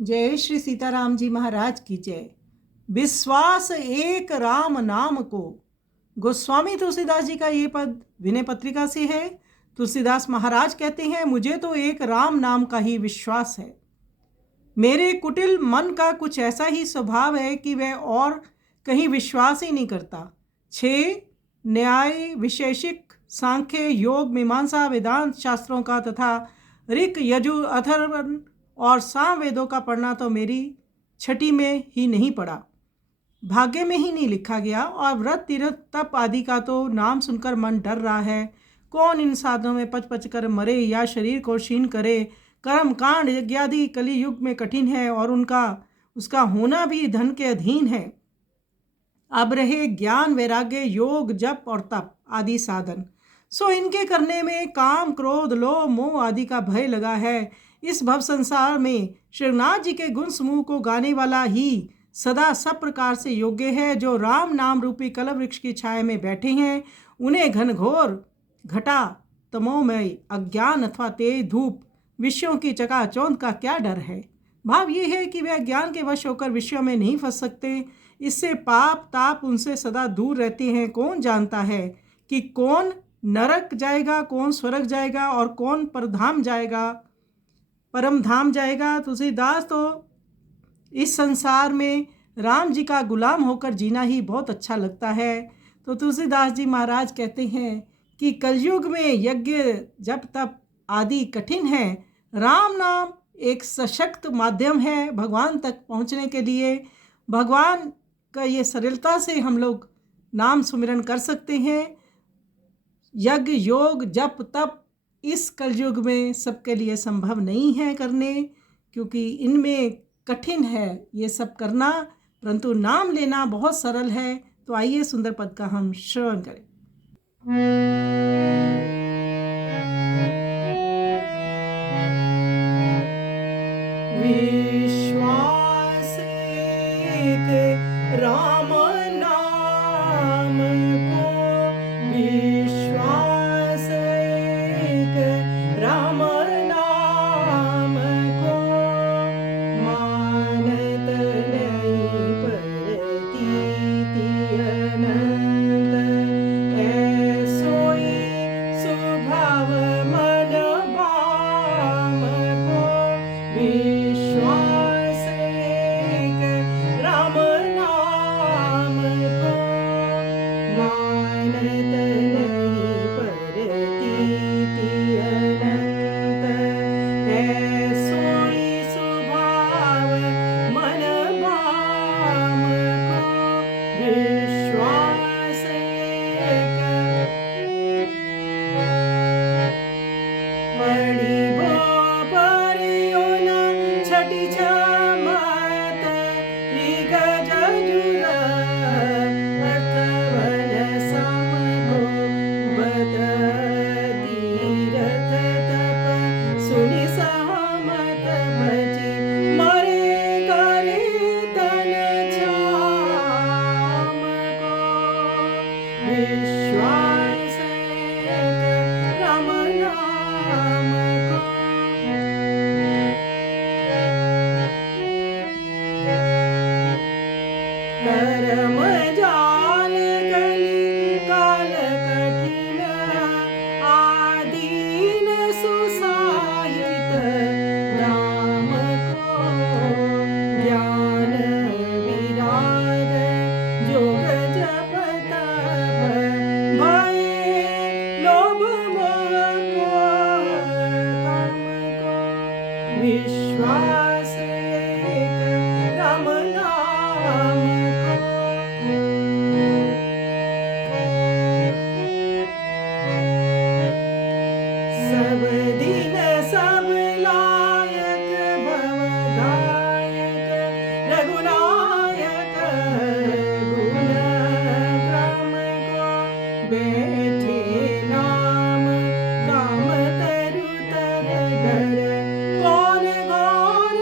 जय श्री सीताराम जी महाराज की जय। विश्वास एक राम नाम को। गोस्वामी तुलसीदास जी का ये पद विनय पत्रिका से है। तुलसीदास महाराज कहते हैं, मुझे तो एक राम नाम का ही विश्वास है। मेरे कुटिल मन का कुछ ऐसा ही स्वभाव है कि वह और कहीं विश्वास ही नहीं करता। 6 न्याय, विशेषिक, सांख्य, योग, मीमांसा, वेदांत शास्त्रों का तथा ऋक, यजु, अथर्वण और सामवेदों का पढ़ना तो मेरी छठी में ही नहीं पड़ा, भाग्य में ही नहीं लिखा गया। और व्रत, तीर्थ, तप आदि का तो नाम सुनकर मन डर रहा है। कौन इन साधनों में पच पच कर मरे या शरीर को क्षीण करे। कर्म कांड यज्ञादि कली युग में कठिन है और उसका होना भी धन के अधीन है। अब रहे ज्ञान, वैराग्य, योग, जप और तप आदि साधन, सो इनके करने में काम, क्रोध, लोभ, मोह आदि का भय लगा है। इस भव संसार में श्रीनाथ जी के गुण समूह को गाने वाला ही सदा सब प्रकार से योग्य है। जो राम नाम रूपी कलम वृक्ष की छाया में बैठे हैं, उन्हें घनघोर घटा, तमोमय, अज्ञान अथवा तेज धूप, विषयों की चकाचौंध का क्या डर है। भाव ये है कि वह ज्ञान के वश होकर विषयों में नहीं फंस सकते। इससे पाप ताप उनसे सदा दूर रहते हैं। कौन जानता है कि कौन नरक जाएगा, कौन स्वर्ग जाएगा और कौन परम धाम जाएगा। तुलसीदास तो इस संसार में राम जी का गुलाम होकर जीना ही बहुत अच्छा लगता है। तो तुलसीदास जी महाराज कहते हैं कि कलयुग में यज्ञ, जप, तप आदि कठिन है। राम नाम एक सशक्त माध्यम है भगवान तक पहुंचने के लिए। भगवान का ये सरलता से हम लोग नाम सुमिरन कर सकते हैं। यज्ञ, योग, जप, तप इस कलयुग में सबके लिए संभव नहीं है करने, क्योंकि इनमें कठिन है ये सब करना, परंतु नाम लेना बहुत सरल है। तो आइए सुंदर पद का हम श्रवण करें। विश्वास एक राम नाम को, विश्वास एक राम नाम को, मानत नहीं परतीति अनंत, ऐसोई स्वभाव मन भाम को। विश्वास एक राम नाम को, मानत नहीं परतीति अनंत, ऐसोई स्वभाव मन भाम को। विश्वास एक पड़ी छठी छमत ऋग जजुर अथर्वण सम को, बद तीरथ तप सुनि सहमत भजी, मरे करे तन छाम को। विश्वास एक राम नाम को, कर्म जाल कली काल कठिन, आदीन सुसाहित नाम को। ज्ञान विराग योग जप तप, भय लोभ मोह को काम को। विश्वास एक राम नाम को, सब दिन सब लायक भवदायक, रघुनायक गुण क्रम को। बैठे नाम काम तरु तर घर, कौन घोर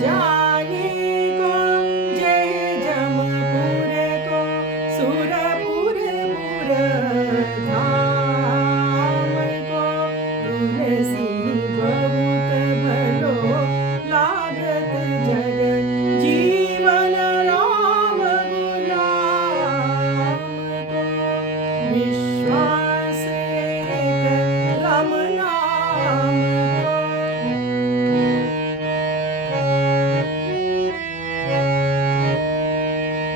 जाने को जय जमपुर को सुरपुर पुर धाम को तुलसी बहुत भलो लागत जग जीवन राम गुलाम को विश्वास एक राम नाम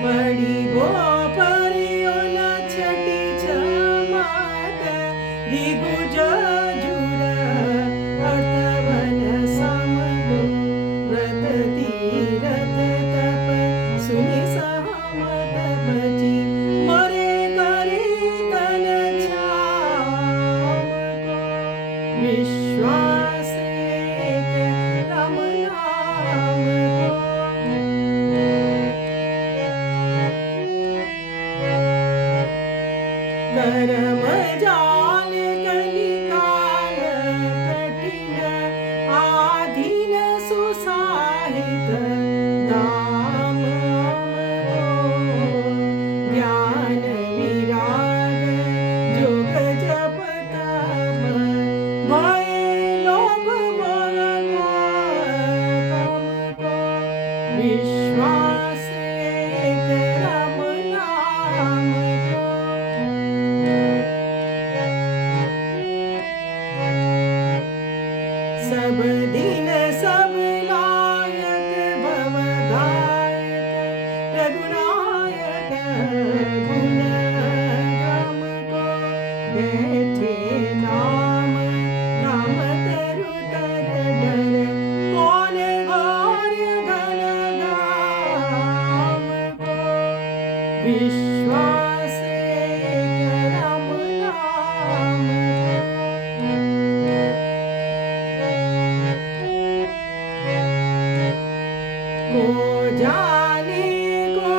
बड़ी गोपरियो न छटी छमात दिगुज जुर अर्थवन समगो व्रत तीरथ तप सुनि सहमत बची मोरे करे तन छाम को विश्वास एक राम नाम कर्म जाल कलिकाल कठिन आधीन सुसाहित दाम ज्ञान विराग जोग जप तप भय लोभ मोह काम को विश्वास एक राम नाम सब दिन सब लायक भव गायक रघुनायक गुण गम को बैठे नाम काम तरु तर डर कौन घोर घन गाम को विश्वास एक राम नाम को जाने को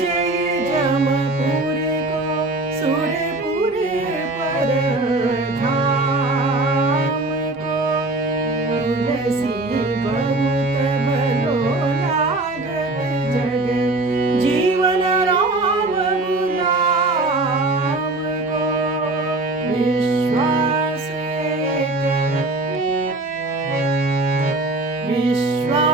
जय जमपुर को सुरपुर पर धाम को तुलसी बहुत भलो लागत जग जीवन राम गुलाम को विश्वास एक विश्वास